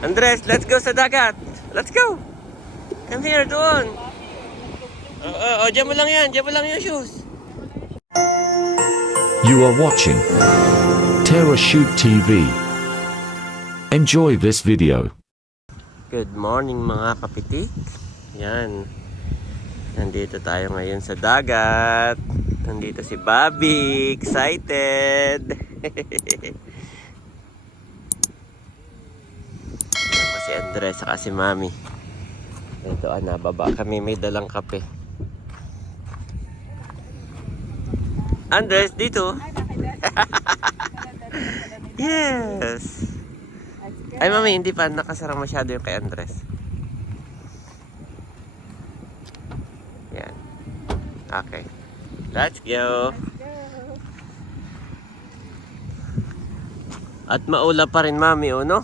Andres, let's go sa dagat. Let's go. Come here, doon. Oo, oh, oh, dyan mo lang yan. Dyan mo lang yung shoes. You are watching Terra Shoot TV. Enjoy this video. Good morning mga kapitik. Yan. Nandito tayo ngayon sa dagat. Nandito si Bobby. Excited. Yan pa si Andres saka si Mami. Ito ah, nababa kami. May dalang kape. Andres, dito. yes. Ay, mami, hindi pa. Nakasara masyado yung kay Andres. Yan. Okay. Let's go. At maula pa rin, mami, oh, no?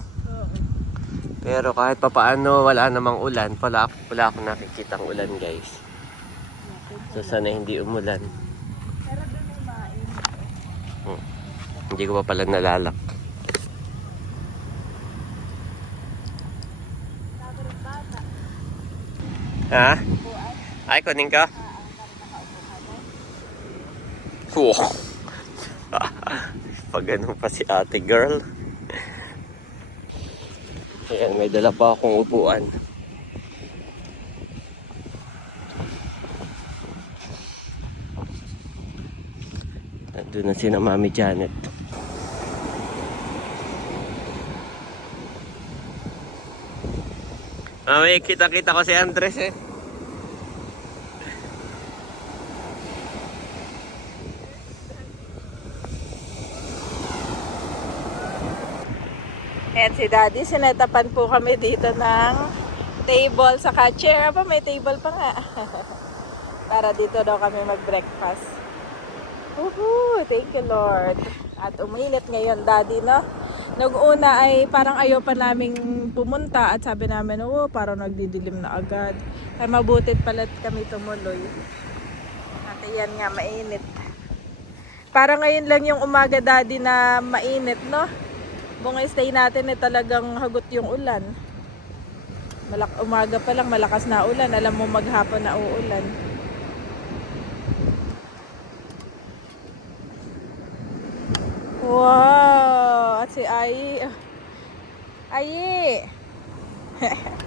Pero kahit pa paano, wala namang ulan. Wala, wala akong nakikitang ulan, guys. So, sana hindi umulan. Hmm. Hindi ko pa pala nalalak. Ha? Ay, kunin ka? Wow. Pag ganun pa si ate girl. Ayan, may dala pa akong upuan. Nandun na si na Mami Janet. Mami, kita-kita ko si Andres eh. Ayan si Daddy, sinetapan po kami dito ng table sa chair. Aba, may table pa nga. Para dito daw kami mag-breakfast. Woohoo! Thank you, Lord. At uminit ngayon, Daddy, no? Nung una ay parang ayaw pa naming pumunta at sabi namin, oh, parang nagdidilim na agad. Ay mabutit pala kami tumuloy. At yan nga, mainit. Parang ngayon lang yung umaga, Daddy, na mainit, no? Buong stay natin eh talagang hagot yung ulan. Malak umaga pa lang malakas na ulan. Alam mo maghapon na uulan. Wow! At si Ai. Ai!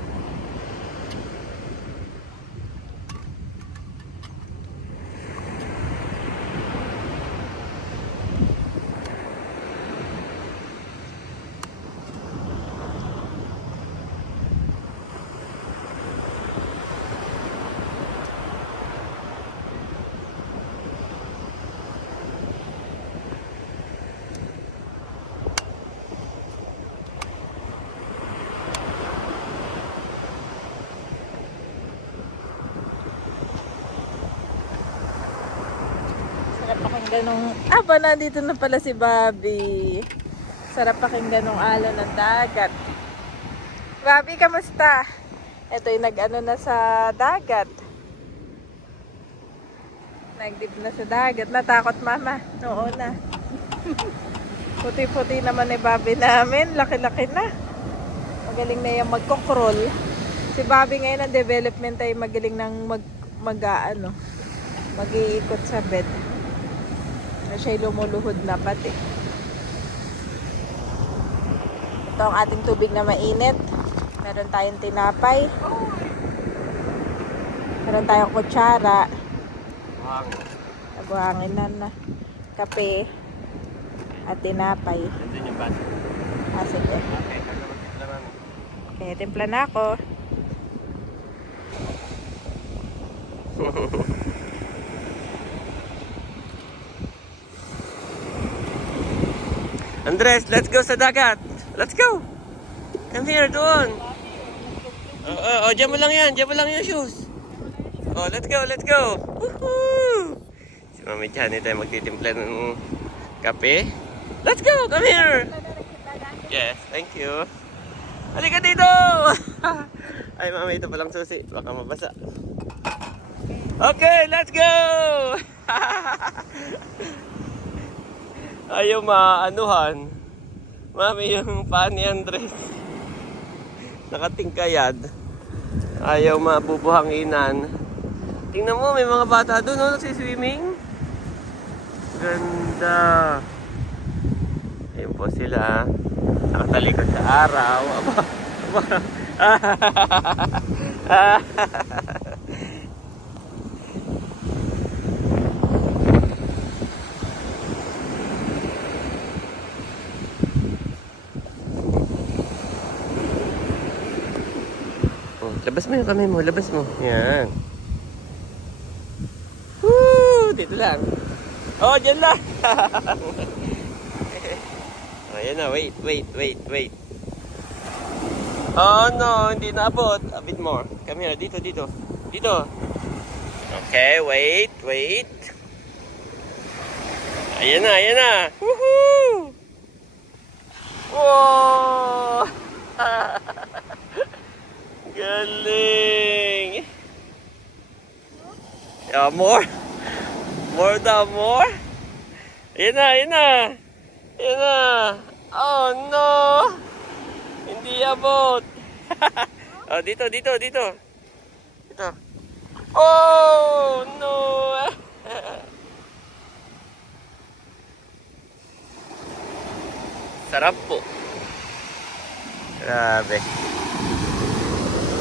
Nung... Ah, ba, nandito na pala si Bobby. Sarap pakinggan nung alon ng dagat. Bobby, kamusta? Ito yung nag-ano na sa dagat. Nagdip na sa dagat. Natakot mama. Oo na. Puti-puti naman ni Bobby namin. Laki-laki na. Magaling na yung magkokroll. Si Bobby ngayon ang development ay magaling ng mag, mag ano, mag-iikot sa bed. Na siya'y lumuluhod na pati. Ito ang ating tubig na mainit. Meron tayong tinapay. Meron tayong kutsara. Wang. Nabuhangin na na. Kape. At tinapay. Nandun yung bata. Ah, sige. Okay, magtipla mami. Okay, timpla na ako. Andres, let's go sa dagat. Let's go. Come here, doon. Oo, oh, oh, dyan mo lang yan. Dyan mo lang yung shoes. Oh, let's go, let's go. Woohoo! Si Mami Janet ay magtitimpla ng kape. Let's go, come here. Yes, thank you. Halika dito! ay, Mami, ito palang susi. Baka mabasa. Okay, let's go! Ayaw maanuhan. Mami, yung paa Andres. Nakatingkayad. Ayaw mabubuhanginan. Tingnan mo, may mga bata doon, no? Nagsiswimming. Ganda. Ayun po sila. Nakatalikod sa araw. Aba, aba. Oh, labas mo yung kamay mo, labas mo. Yan. Woo! Dito lang. Oh, dyan lang. Ayan na, wait, wait, wait, wait. Oh no, hindi naabot. A bit more. Come here, dito, dito. Dito. Okay, wait, wait. Ayan na, ayan na. Woohoo! Wow! Galing! Yeah, more. More daw, more. Ayan na, ayan na. Ayan na. Oh, no. Hindi abot. oh, dito, dito, dito. Dito. Oh, no. Sarap po. Grabe.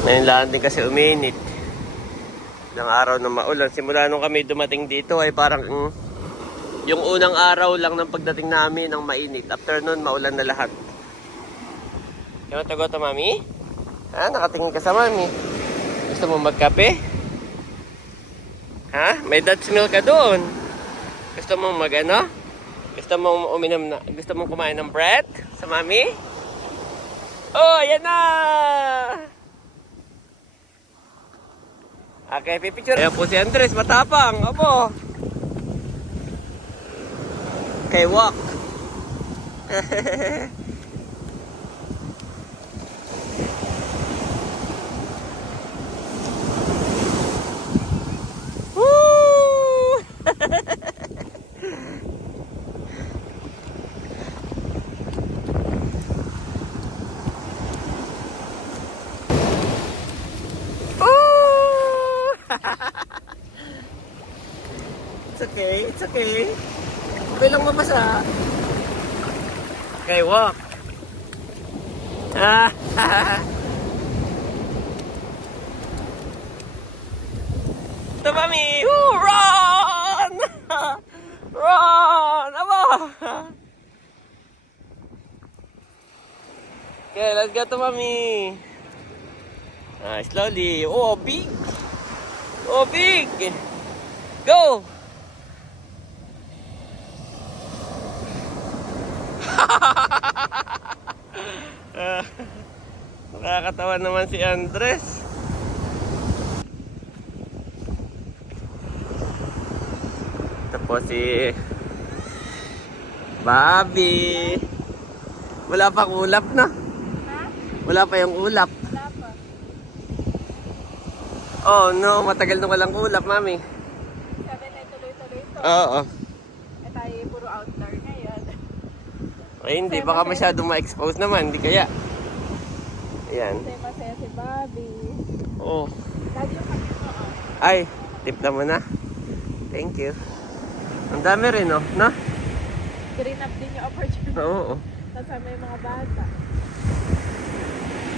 Ngayon lang din kasi uminit. Ilang araw na maulan. Simula nung kami dumating dito ay parang mm, yung unang araw lang ng pagdating namin ng mainit. After nun, maulan na lahat. Yung tago to, mami? Ha? Nakatingin ka sa mami. Gusto mo magkape? Ha? May Dutch milk ka doon. Gusto mo mag ano? Gusto mo uminom na, gusto mo kumain ng bread sa mami? Oh, ayan na! Okay, pipicture. Ayan po si Andres, matapang. Opo. Okay, walk. Woo! it's okay, it's okay. Okay lang mabasa. Okay, walk. Ah, Ito mami! Woo! Run! Run! Aba! Okay, let's go to mami. Ah, slowly. Oh, big! Oh, big! Go! Ah, Nakakatawa naman si Andres. Ito po si Bobby. Wala pang ulap na. Wala pa yung ulap. Oh no, matagal na walang ulap, mami. Sabi na tuloy-tuloy ito. Oo. Eh tayo puro outdoor ngayon. Ay, hindi. Baka masyadong ma-expose naman. Hindi kaya. Ayan. Kasi masaya si Bobby. Oh. Lagi yung oh. Ay, tip na mo na. Thank you. Ang dami rin, oh. Na? Green up din yung opportunity. Oo. Kasama yung mga bata.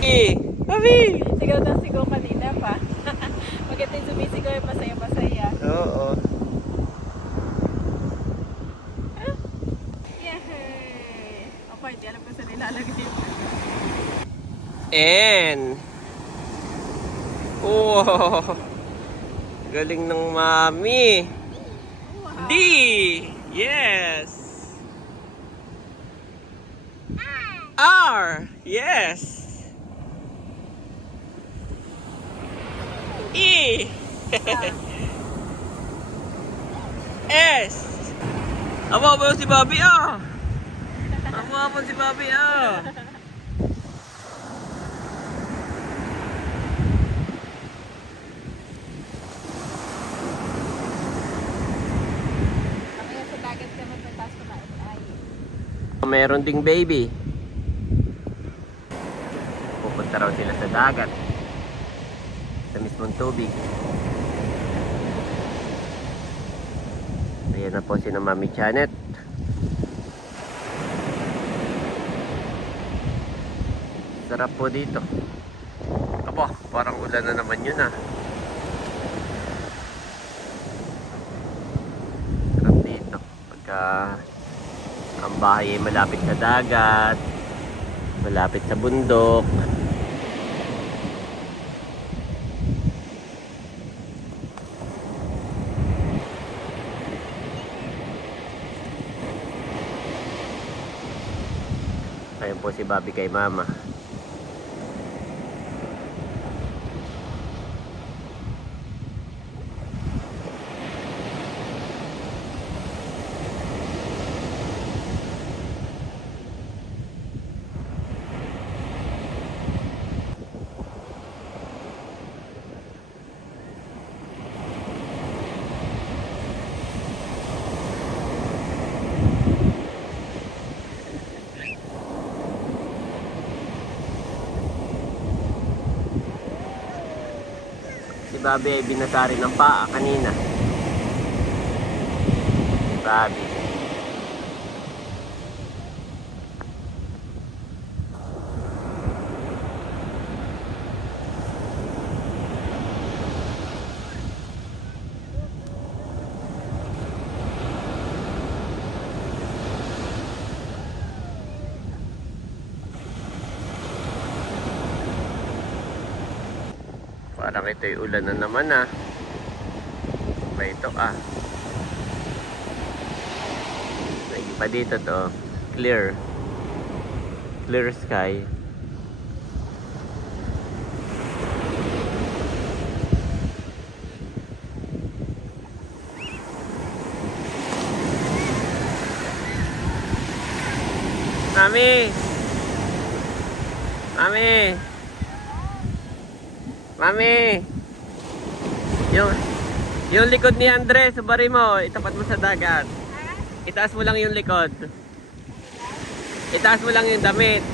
Eh, Bobby! Sigaw na sigaw kanina pa. Maganda yung sumisigaw yung masaya-masaya. Oo. Yay! Ako, hindi alam ko saan nilalagay. And, wow! Galing ng mami. D! Yes! R! Yes! E! S! Aba ba si Bobby ah? Aba ba si Bobby ah? Meron ding baby. Pupunta raw sila sa dagat. Sa mismong tubig. Ayan na po si na Mami Janet. Sarap po dito. Aba, parang ulan na naman yun ah. Sarap dito. Pagka ang bahay ay malapit sa dagat, malapit sa bundok. Ayun po si Bobby kay Mama. Bobby ay binasari ng paa kanina. Bobby. Parang ito'y ulan na naman ah. Ba ito ah. May pa dito to. Clear. Clear sky. Mami! Mami! Mami! Yung, yung likod ni Andres, subari mo, itapat mo sa dagat. Itaas mo lang yung likod. Itaas mo lang yung damit.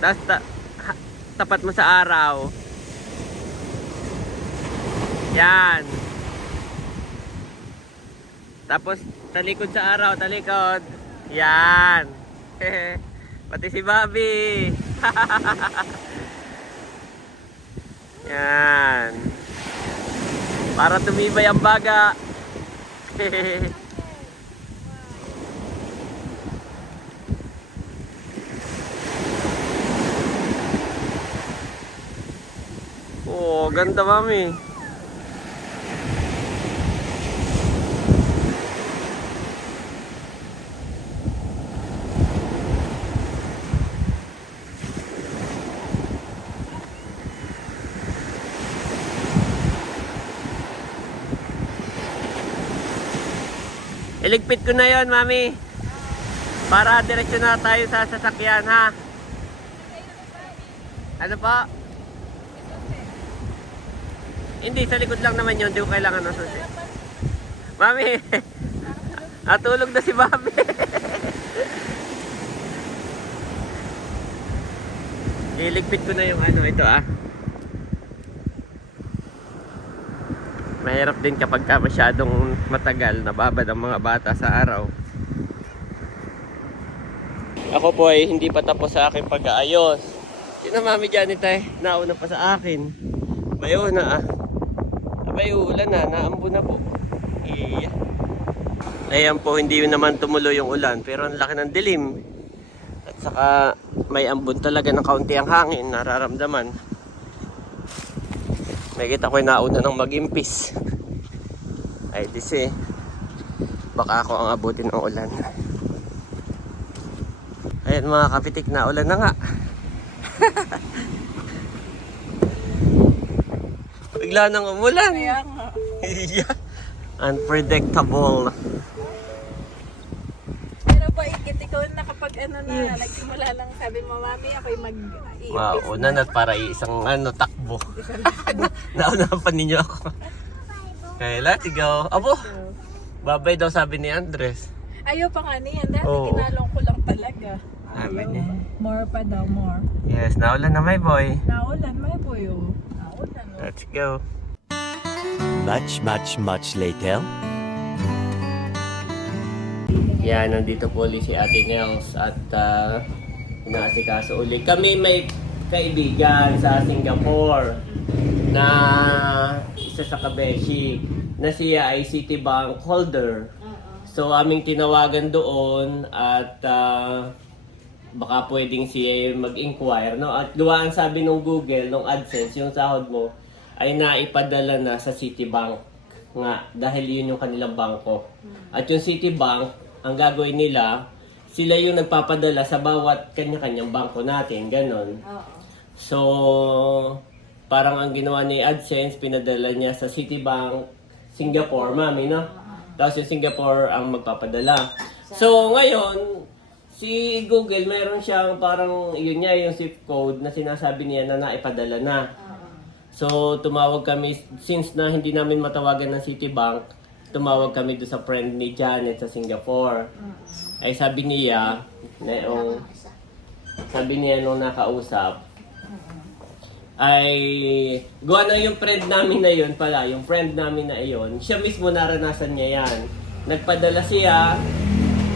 Tapos ta, tapat mo sa araw. Yan. Tapos talikod sa araw, talikod. Yan. Pati si Bobby. Yan. Para tumibay ang baga. oh, ganda mami. Iligpit ko na yon, mami. Para diretso na tayo sa sasakyan, ha? Ano pa? Hindi, sa likod lang naman yun. Hindi ko kailangan ng susi. Mami! Natulog na si Mami. Iligpit ko na yung ano, ito ah. Mahirap din kapag ka masyadong matagal nababad ang mga bata sa araw. Ako po ay hindi pa tapos sa aking pag-aayos. Yun ang mami Janet ay nauna pa sa akin. Bayo na ah. Abay, uulan na. Naambo na po. Iya. Ayan po, hindi naman tumuloy yung ulan. Pero ang laki ng dilim. At saka may ambon talaga ng kaunti ang hangin. Nararamdaman. May kita ko nauna ng mag-impis. Ay, disi. Baka ako ang abutin ng ulan. Ayan mga kapitik na ulan na nga. Bigla nang umulan. Kaya nga. Unpredictable. Pero pa ikit ikaw na kapag ano na, nagsimula lang sabi mo, mami, ako'y mag Wow, una na para isang ano, takbo. Naunahan pa ninyo ako. Okay, let's go. Abo, babay daw sabi ni Andres. Ayaw pa nga niyan, dati Oo. kinalong ko lang talaga. Sabi niya. More pa daw, more. Yes, naulan na my boy. Naulan, may boyo. Naulan, oh. Let's go. Much, much, much later. Yan, nandito po ulit si Ate Nels at uh, inaasikaso ulit. Kami may kaibigan sa Singapore na isa sa Kabeshi na siya ay Citibank holder. So aming tinawagan doon at uh, baka pwedeng siya mag-inquire. No? At gawa ang sabi ng Google, ng AdSense, yung sahod mo ay naipadala na sa Citibank nga dahil yun yung kanilang bangko. At yung Citibank, ang gagawin nila, sila yung nagpapadala sa bawat kanya-kanyang bangko natin, ganon. So, parang ang ginawa ni AdSense, pinadala niya sa Citibank Singapore, mami, no? Tapos yung Singapore ang magpapadala. So, ngayon, si Google, meron siyang parang, yun niya, yung zip code na sinasabi niya na naipadala na. So, tumawag kami, since na hindi namin matawagan ng Citibank, tumawag kami doon sa friend ni Janet sa Singapore. Ay sabi niya, na yung, sabi niya nung nakausap, ay gawa na yung friend namin na yun pala, yung friend namin na yun, siya mismo naranasan niya yan. Nagpadala siya,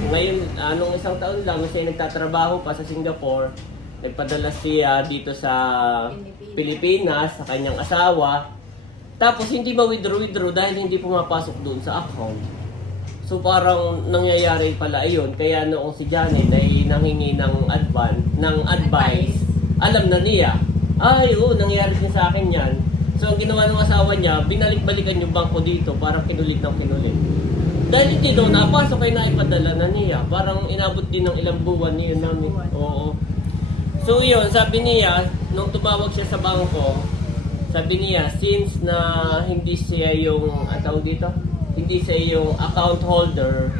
ngayon, anong isang taon lang, siya nagtatrabaho pa sa Singapore, nagpadala siya dito sa Pilipinas, sa kanyang asawa, tapos hindi ma-withdraw-withdraw dahil hindi pumapasok doon sa account. So parang nangyayari pala ayun, kaya noong si Janet ay nanghingi ng advan, ng advice, alam na niya. Ay, oo, nangyari din sa akin yan. So ang ginawa ng asawa niya, binalik-balikan yung bangko dito, parang kinulit ng kinulit. Dahil hindi daw napasok ay naipadala na niya. Parang inabot din ng ilang buwan niya namin. Oo. So yun, sabi niya, nung tumawag siya sa bangko, sabi niya, since na hindi siya yung, ang dito? Hindi siya yung account holder,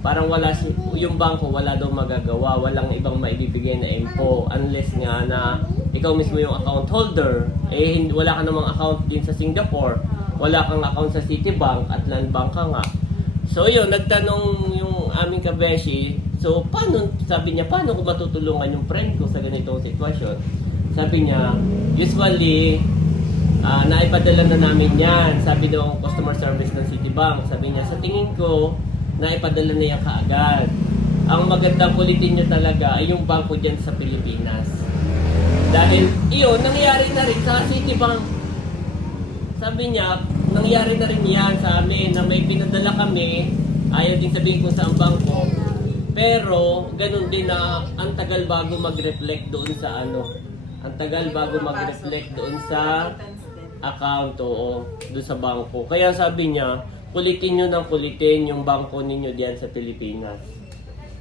parang wala yung bangko wala daw magagawa, walang ibang maibibigay na info unless nga na ikaw mismo yung account holder, eh wala ka namang account din sa Singapore, wala kang account sa Citibank at Land Bank ka nga. So yun, nagtanong yung aming kabeshi, so paano, sabi niya, paano ko matutulungan yung friend ko sa ganitong sitwasyon? Sabi niya, usually, Ah, naipadala na namin yan. Sabi daw ang customer service ng Citibank. Sabi niya, sa tingin ko, na yan kaagad. Ang magandang kulitin niyo talaga ay yung bangko dyan sa Pilipinas. Dahil iyon, nangyari na rin sa Citibank. Sabi niya, nangyari na rin yan sa amin na may pinadala kami. Ayaw din sabihin kung saan bangko. Pero, ganun din na ang tagal bago mag-reflect doon sa ano. Ang tagal bago mag-reflect doon sa account oo, doon sa bangko. Kaya sabi niya, kulitin nyo ng kulitin yung bangko ninyo diyan sa Pilipinas.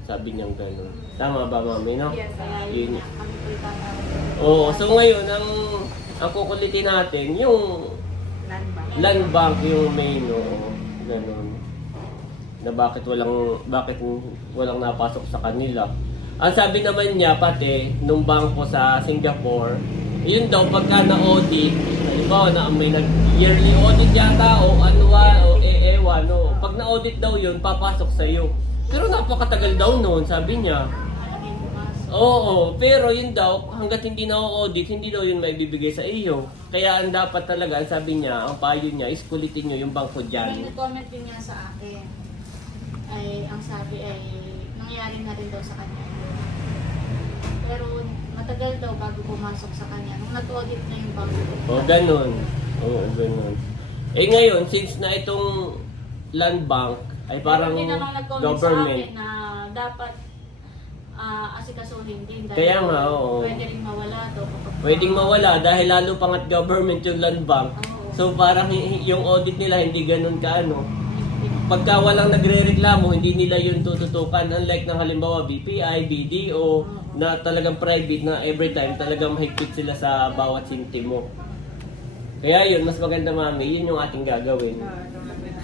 Sabi niya gano'n. Tama ba, mami, no? Yes, kaya Yun. itatawag. Oo, so ngayon, ang, ang kukulitin natin, yung Land bank. land bank yung main, oo. Ganun. Na bakit walang, bakit walang napasok sa kanila. Ang sabi naman niya, pati, nung bangko sa Singapore, yun daw, pagka na-audit, halimbawa na may nag-yearly audit yata, o annual, o no. Pag na-audit daw yun, papasok sa'yo. Pero napakatagal daw noon, sabi niya. Oo, pero yun daw, hanggat hindi na-audit, hindi daw yun maibibigay sa iyo. Kaya ang dapat talaga, ang sabi niya, ang payo niya, is kulitin niyo yung bangko May dyan. nag-comment din nga sa akin. Ay, ang sabi ay, nangyari na rin daw sa kanya. yun. Pero matagal daw bago pumasok sa kanya. Nung nag-audit na yung banko. O, ganun. Oo, ganun. Eh ngayon, since na itong land bank ay parang din namang nag-comment sa government. akin na dapat ah asikasuhin din. Dahil Kaya nga, oo. Pwede rin mawala kapag- Pwedeng mawala dahil lalo pangat government yung land bank. Oo. So parang yung audit nila hindi ganun kaano. Pagka walang nagre-reklamo, hindi nila yun tututukan. Unlike ng halimbawa BPI, BDO, na talagang private na every time talagang mahigpit sila sa bawat sintimo. Kaya yun, mas maganda mami, yun yung ating gagawin.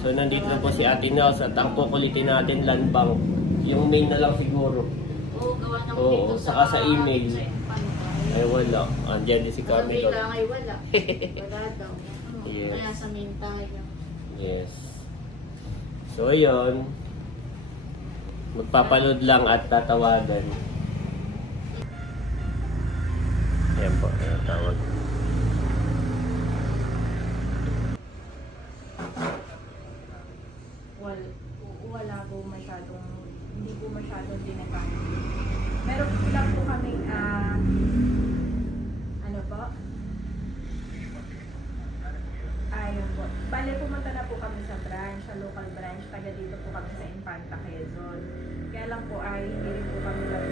So nandito na po si Ate Nels at ang kukulitin natin landbang. Yung mail na lang siguro. Oo, gawa na ko dito saka sa email. Ay wala. Andiyan din si Sa Camilo. ay wala. Wala daw. Yes. Kaya sa main tayo. Yes. So ayun. Magpapalood lang at tatawagan. Mm. Ayan po, ayan, tawag. Hindi po masyadong dinakain. Meron po lang po kaming, ah, ano po? Ayun po. Bale, pumunta na po kami sa branch, sa local branch. Taga dito po kami sa Infanta, Quezon. Kaya lang po ay hindi rin po kami at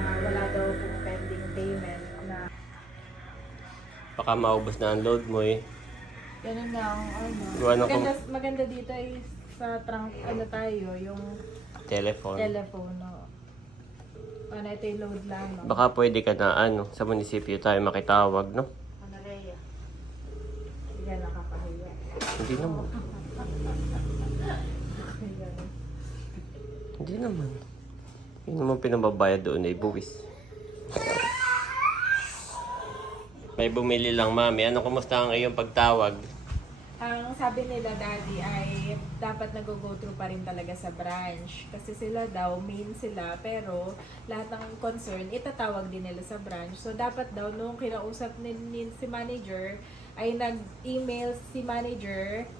ah, wala daw po pending payment na Baka maubos na ang load mo eh. Ganun na ang ano. Maganda, maganda dito ay sa trunk, ano tayo, yung Telephone. telephone, no. Ano, ito yung load lang, no. Baka pwede ka na ano, sa munisipyo tayo makitawag, no? Honorea. Sige, nakakahiya. Hindi naman. Hindi naman. Yung naman pinababayad doon ay buwis. May bumili lang, mami. Ano, kumusta ang iyong pagtawag? Ang sabi nila, daddy, ay dapat nag-go through pa rin talaga sa branch. Kasi sila daw, main sila, pero lahat ng concern, itatawag din nila sa branch. So, dapat daw, nung kinausap ni, ni si manager, ay nag-email si manager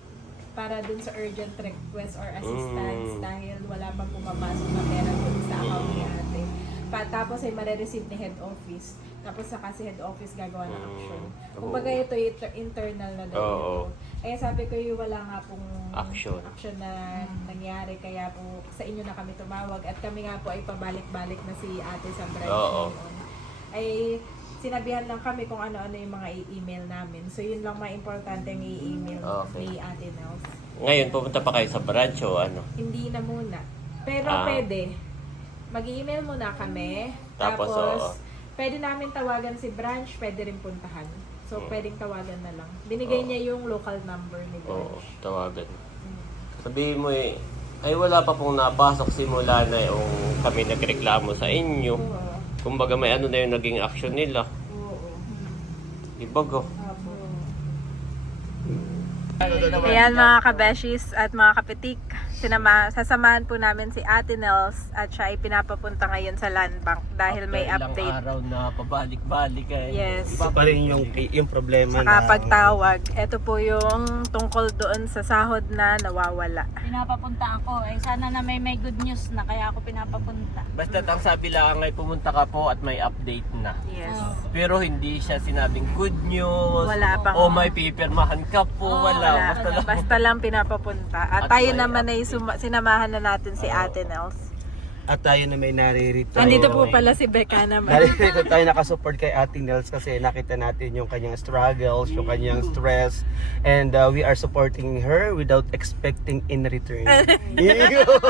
para dun sa urgent request or assistance Mm. dahil wala pang pumapasok na pera dun sa account ni ate. Pa, tapos ay mare-receive ni head office. Tapos saka si head office gagawa ng Mm. action. Oo. Kumbaga ito inter- internal na daw. Oo. ito. Eh sabi ko yung wala nga pong Action. action na nangyari kaya po sa inyo na kami tumawag at kami nga po ay pabalik-balik na si ate sa branch Oo. ngayon. Ay sinabihan lang kami kung ano-ano yung mga i-email namin. So yun lang mga importante ang i-email Okay. ni ate Nels. Ngayon, pupunta pa kayo sa branch o ano? Hindi na muna. Pero Ah. pwede. Mag-email muna kami. Tapos, Tapos, oo. pwede namin tawagan si branch, pwede rin puntahan. So, Mm. pwedeng tawagan na lang. Binigay Oo. niya yung local number ni Oo, branch. tawagan. Mm. Sabihin mo eh, ay wala pa pong napasok simula na yung kami nagreklamo sa inyo. Oo. Kumbaga may ano na yung naging action nila. Oo. Ibago. Apo. Ayan mga kabeshis at mga kapitik, sinama, sasamahan po namin si Ate Nels at siya ay pinapapunta ngayon sa land bank dahil may update. araw na pabalik-balik eh. Yes. Ito pa rin yung, yung problema Saka na pagtawag, ito po yung tungkol doon sa sahod na nawawala. Pinapapunta ako. Eh, sana na may may good news na kaya ako pinapapunta. Basta ang sabi lang ay pumunta ka po at may update na. Yes. Pero hindi siya sinabing good news. Wala pang- O may pipirmahan ka po. Oo, wala. Wala. Basta lang. Basta lang pinapapunta. At, At tayo may naman ay. Suma- sinamahan na natin si Ate Nels. at tayo na may naririto. Andito po pala si Becca naman. Naririto tayo nakasupport kay Ate Nels kasi nakita natin yung kanyang struggles, yung kanyang stress, and uh, we are supporting her without expecting in return. Ay, oh.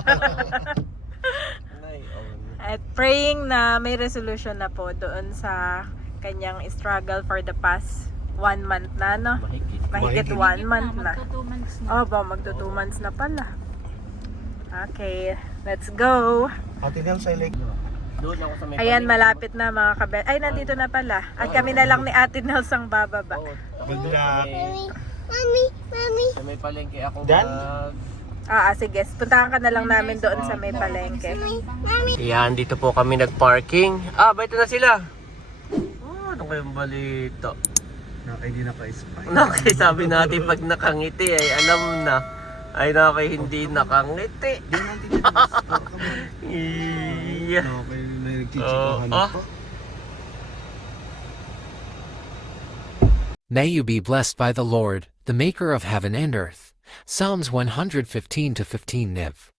At praying na may resolution na po doon sa kanyang struggle for the past one month na, no? Mahigit. Mahigit Mahigit. one month na. Magto two months na. Oh, ba, magto two months na pala. Okay, let's go. Ate Nels, I like Doon ako sa may Ayan, malapit na mga kabe. Ay, nandito na pala. At kami na lang ni Ate Nels ang bababa. Oo, Good luck. sa may- Sa may palengke ako Dan? mag... Ah, ah, sige. Puntahan ka na lang namin doon sa may palengke. Yan, dito po kami nag-parking. Ah, ba ito na sila? Oh, ano kayong balita? Nakay di naka-spy. Nakay sabi natin pag nakangiti ay alam na. Ay nakay hindi nakangiti. Di natin na-spy. Iya. Nakay na Oo, nagchichikahan ah. May you be blessed by the Lord, the maker of heaven and earth. Psalms 115 to 15 Niv.